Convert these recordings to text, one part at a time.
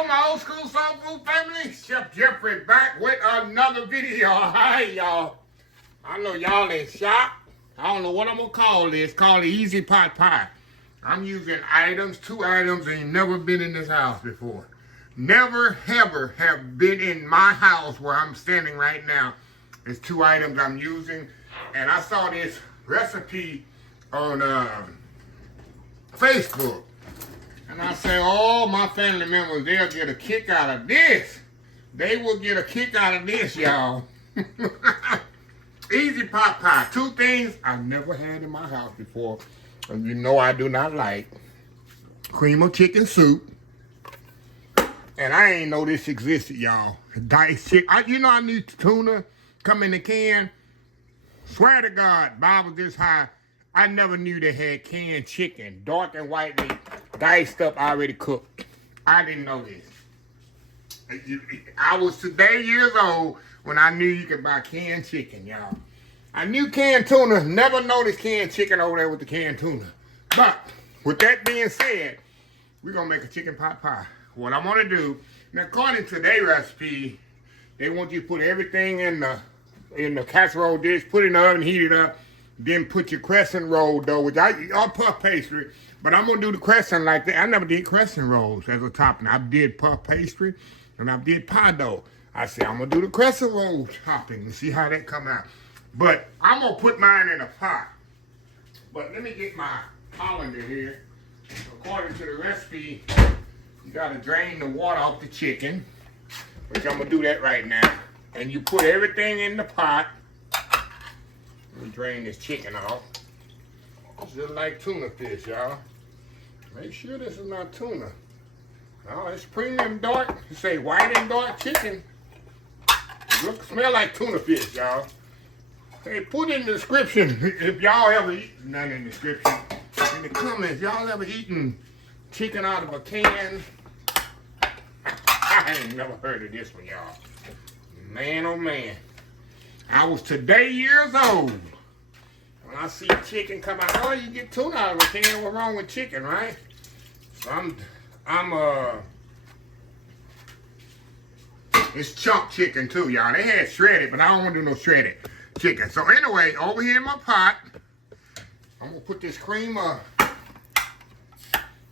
Hello, my old school soul food family. Chef Jeffrey back with another video. Hey, y'all. I know y'all in shock. I don't know what I'm going to call this. Call it Easy Pot Pie. I'm using items, 2 items that ain't never been in this house before. Never, ever have been in my house where I'm standing right now. It's 2 items I'm using. And I saw this recipe on Facebook. And I say, oh, my family members, they'll get a kick out of this. They will get a kick out of this, y'all. Easy pot pie. 2 things I've never had in my house before. And you know I do not like cream of chicken soup. And I ain't know this existed, y'all. Diced chicken. You know I need tuna come in the can. Swear to God, Bible this high. I never knew they had canned chicken, dark and white meat, diced up, already cooked. I didn't know this. I was today years old when I knew you could buy canned chicken, y'all. I knew canned tuna, never noticed canned chicken over there with the canned tuna. But with that being said, we're gonna make a chicken pot pie. What I'm gonna do, now according to their recipe, they want you to put everything in the casserole dish, put it in the oven, heat it up. Then put your crescent roll dough, which I puff pastry, but I'm gonna do the crescent like that. I never did crescent rolls as a topping. I did puff pastry and I did pie dough. I said I'm gonna do the crescent roll topping and see how that come out. But I'm gonna put mine in a pot. But let me get my colander here. According to the recipe, you gotta drain the water off the chicken, which I'm gonna do that right now. And you put everything in the pot. Let me drain this chicken off. It's just like tuna fish, y'all. Make sure this is not tuna. Oh, it's premium dark. You say white and dark chicken. Smell like tuna fish, y'all. Hey, put in the description if y'all ever eaten, not in the description, in the comments, y'all ever eaten chicken out of a can? I ain't never heard of this one, y'all. Man, oh man. I was today years old when I see chicken come out. Oh, you get tuna out of a can. What's wrong with chicken, right? So it's chunk chicken too, y'all. They had shredded, but I don't want to do no shredded chicken. So anyway, over here in my pot, I'm gonna put this cream of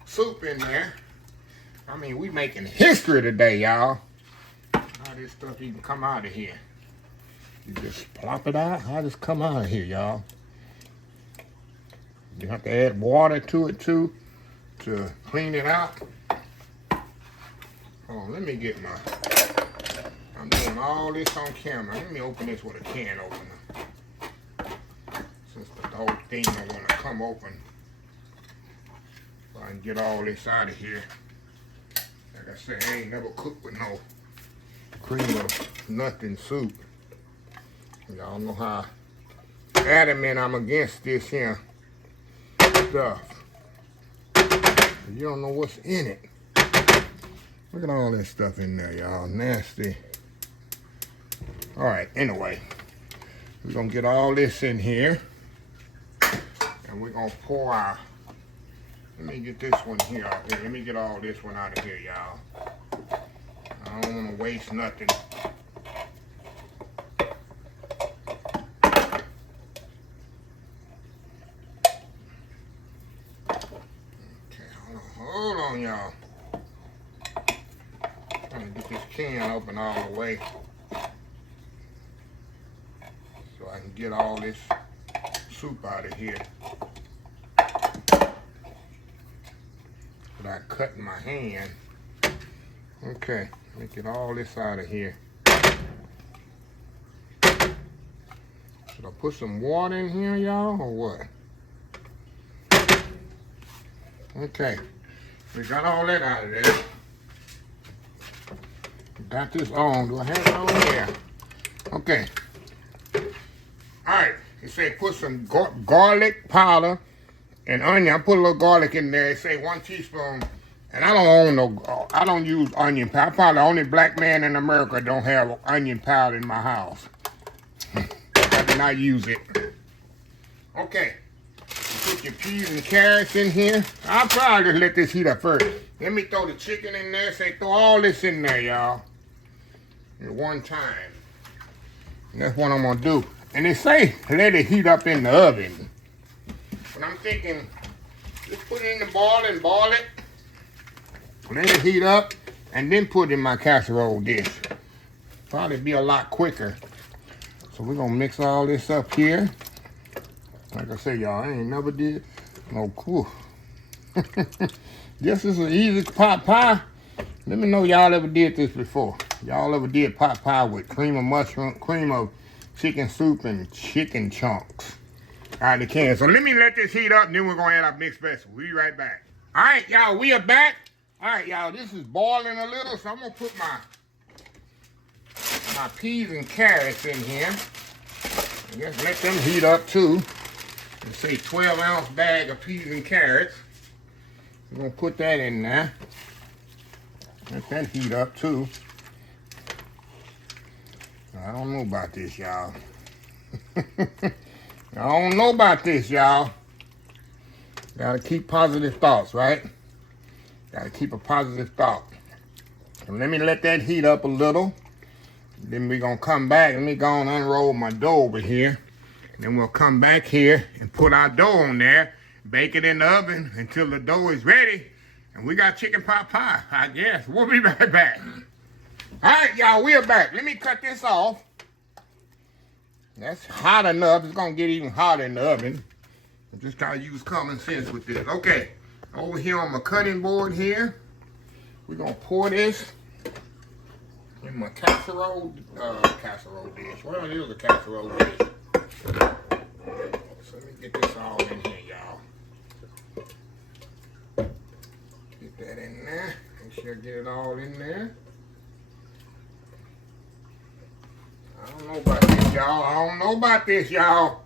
soup in there. I mean, we making history today, y'all. How this stuff even come out of here? You just plop it out. How does it come out of here, y'all? You have to add water to it too to clean it out. Oh, let me get my. I'm doing all this on camera. Let me open this with a can opener. Since the whole thing don't want to come open, so I can get all this out of here. Like I said, I ain't never cooked with no cream of nothing soup. Y'all know how adamant I'm against this here stuff. You don't know what's in it. Look at all that stuff in there, y'all. Nasty. Alright, anyway. We're going to get all this in here. And we're going to pour our... Let me get this one here out here. Let me get all this one out of here, y'all. I don't want to waste nothing. Hold on, y'all. I'm gonna get this can open all the way so I can get all this soup out of here without cutting my hand. Okay, let me get all this out of here. Should I put some water in here, y'all, or what? Okay. We got all that out of there. Got this on. Do I have it on? Yeah. Okay. Alright. It say put some garlic powder and onion. I put a little garlic in there. It say 1 teaspoon. And I don't use onion powder. I'm probably the only black man in America don't have onion powder in my house. I do not use it. Okay. You put your peas and carrots in here. I'll probably just let this heat up first. Let me throw the chicken in there. Say throw all this in there, y'all. At one time. And that's what I'm gonna do. And they say let it heat up in the oven. But I'm thinking, just put it in the boil and boil it. Let it heat up and then put it in my casserole dish. Probably be a lot quicker. So we're gonna mix all this up here. Like I say, y'all, I ain't never did no cool. This is an easy pot pie. Let me know y'all ever did this before. Y'all ever did pot pie with cream of mushroom, cream of chicken soup and chicken chunks out of the can. So let me let this heat up and then we're gonna add our mixed vegetables. We'll be right back. All right, y'all, we are back. All right, y'all, this is boiling a little, so I'm gonna put my peas and carrots in here. And just let them heat up too. Let's say 12-ounce bag of peas and carrots. We're gonna put that in there. Let that heat up too. I don't know about this, y'all. I don't know about this, y'all. Gotta keep positive thoughts, right? Gotta keep a positive thought. So let me let that heat up a little. Then we're gonna come back. Let me go and unroll my dough over here. Then we'll come back here and put our dough on there, bake it in the oven until the dough is ready. And we got chicken pot pie, I guess. We'll be right back. All right, y'all, we're back. Let me cut this off. That's hot enough. It's gonna get even hotter in the oven. I just gotta use common sense with this. Okay, over here on my cutting board here, we're gonna pour this in my casserole dish. Well, it is a casserole dish. So let me get this all in here, y'all. Get that in there. Make sure I get it all in there. I don't know about this, y'all. I don't know about this, y'all.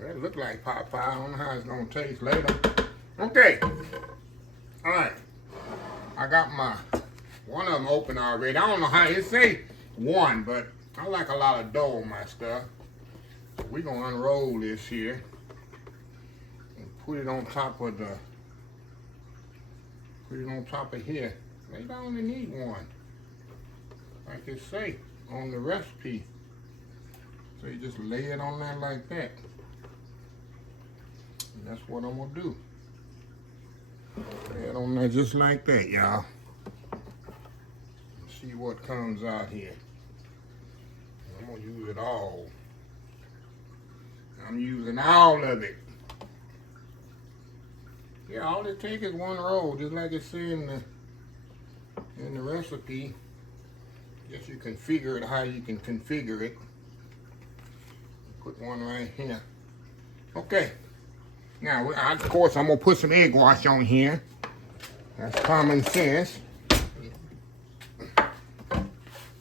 That look like pot pie. I don't know how it's gonna taste later. Okay. All right. I got my one of them open already. I don't know how it say one, but I like a lot of dough on my stuff. So we're gonna unroll this here and put it on top of here. They only need one. Like it say on the recipe. So you just lay it on there like that. And that's what I'm gonna do. Lay it on there just like that, y'all. See what comes out here. I'm gonna use it all. I'm using all of it. Yeah, all it takes is one roll, just like it said in the recipe. Guess you configure it how you can configure it. Put one right here. Okay. Now, of course, I'm gonna put some egg wash on here. That's common sense.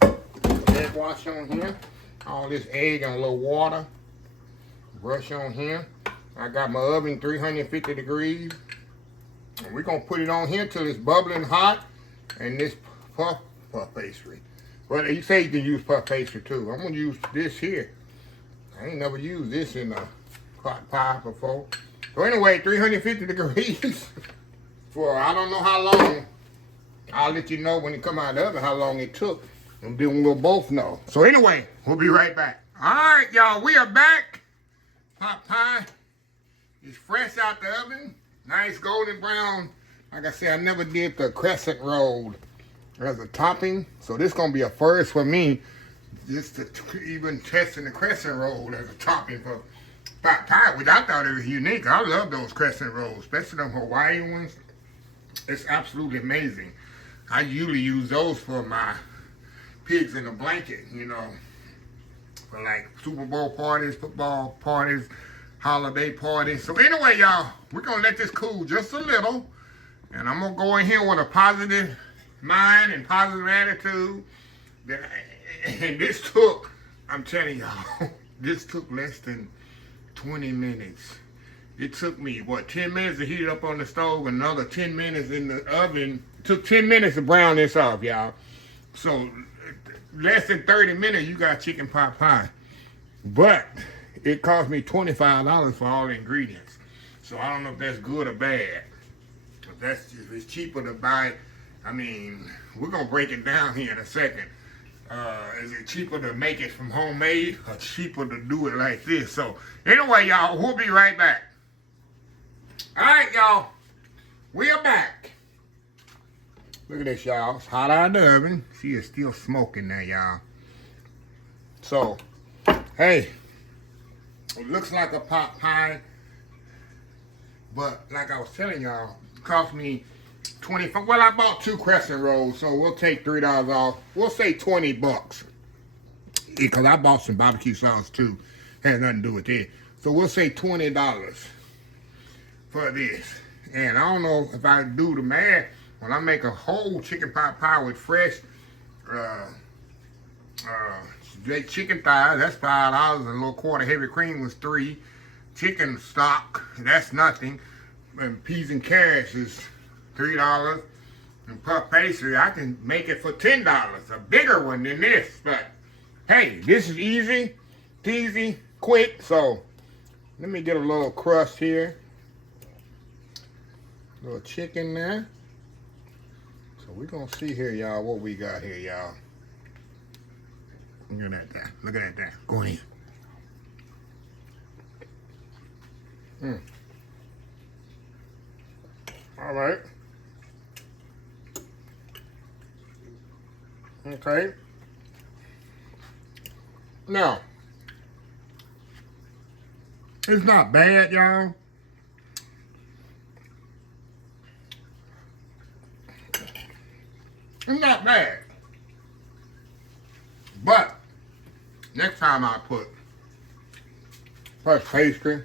Egg wash on here. All this egg and a little water. Brush on here. I got my oven 350 degrees. And we're gonna put it on here till it's bubbling hot. And this puff pastry. Well, you say you can use puff pastry too. I'm gonna use this here. I ain't never used this in a pot pie before. So anyway, 350 degrees for I don't know how long. I'll let you know when it come out of the oven how long it took. And then we'll both know. So anyway, we'll be right back. All right, y'all, we are back. Pot pie is fresh out the oven. Nice golden brown. Like I said, I never did the crescent roll as a topping. So this going to be a first for me. Just to even testing the crescent roll as a topping for pot pie, which I thought it was unique. I love those crescent rolls, especially them Hawaiian ones. It's absolutely amazing. I usually use those for my pigs in a blanket, you know, for like Super Bowl parties, football parties, holiday parties. So anyway, y'all, we're going to let this cool just a little. And I'm going to go in here with a positive mind and positive attitude. And this took, I'm telling y'all, this took less than 20 minutes. It took me, what, 10 minutes to heat it up on the stove, another 10 minutes in the oven. It took 10 minutes to brown this off, y'all. So, less than 30 minutes, you got chicken pot pie. But, it cost me $25 for all the ingredients. So I don't know if that's good or bad. If it's cheaper to buy, I mean, we're gonna break it down here in a second. Is it cheaper to make it from homemade or cheaper to do it like this? So anyway, y'all, we'll be right back. All right, y'all, we are back. Look at this, y'all. It's hot out of the oven. She is still smoking there, y'all. So, hey, it looks like a pot pie, but like I was telling y'all, it cost me $25. Well, I bought 2 crescent rolls, so we'll take $3 off. We'll say $20 because I bought some barbecue sauce too. Has nothing to do with it. So we'll say $20 for this. And I don't know if I do the math. When I make a whole chicken pot pie with fresh chicken thighs, that's $5. A little quarter heavy cream was $3. Chicken stock, that's nothing. And peas and carrots is $3. And puff pastry, I can make it for $10. A bigger one than this. But hey, this is easy, peasy, quick. So let me get a little crust here. A little chicken there. So we're gonna see here, y'all, what we got here, y'all. Look at that there. Look at that there. Go ahead. All right. Okay. Now, it's not bad, y'all. It's not bad. But next time I put fresh pastry,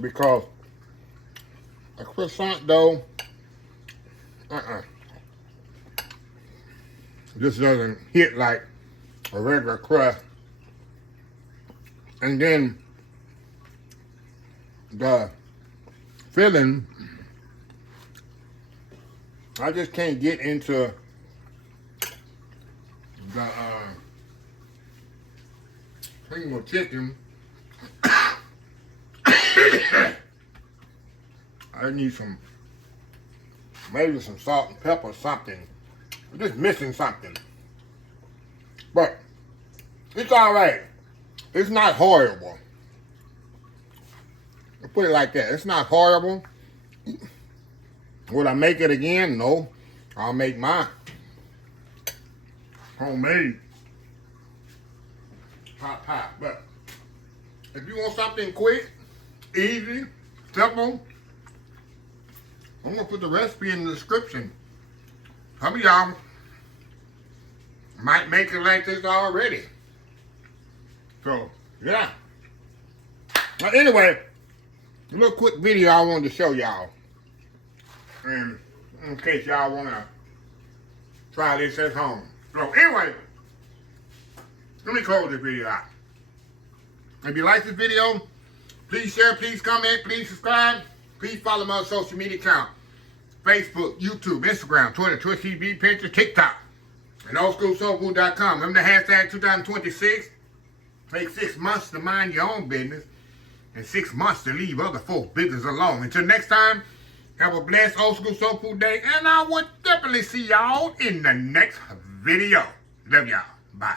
because a croissant dough, this doesn't hit like a regular crust. And then the filling, I just can't get into the cream of chicken. I need maybe some salt and pepper or something. I'm just missing something. But it's all right. It's not horrible. I'll put it like that. It's not horrible. Would I make it again? No. I'll make my homemade pot pie. But if you want something quick, easy, simple, I'm going to put the recipe in the description. Some of y'all might make it like this already. So, yeah. Well, anyway, a little quick video I wanted to show y'all. And in case y'all want to try this at home. So, anyway, let me close this video out. If you like this video, please share, please comment, please subscribe. Please follow my social media account. Facebook, YouTube, Instagram, Twitter, Twitch TV, Pinterest, TikTok, and oldschoolsoulfood.com. Remember the hashtag 2026. Take 6 months to mind your own business and 6 months to leave other folks' business alone. Until next time, have a blessed Old School Soul Food Day, and I will definitely see y'all in the next video. Love y'all. Bye.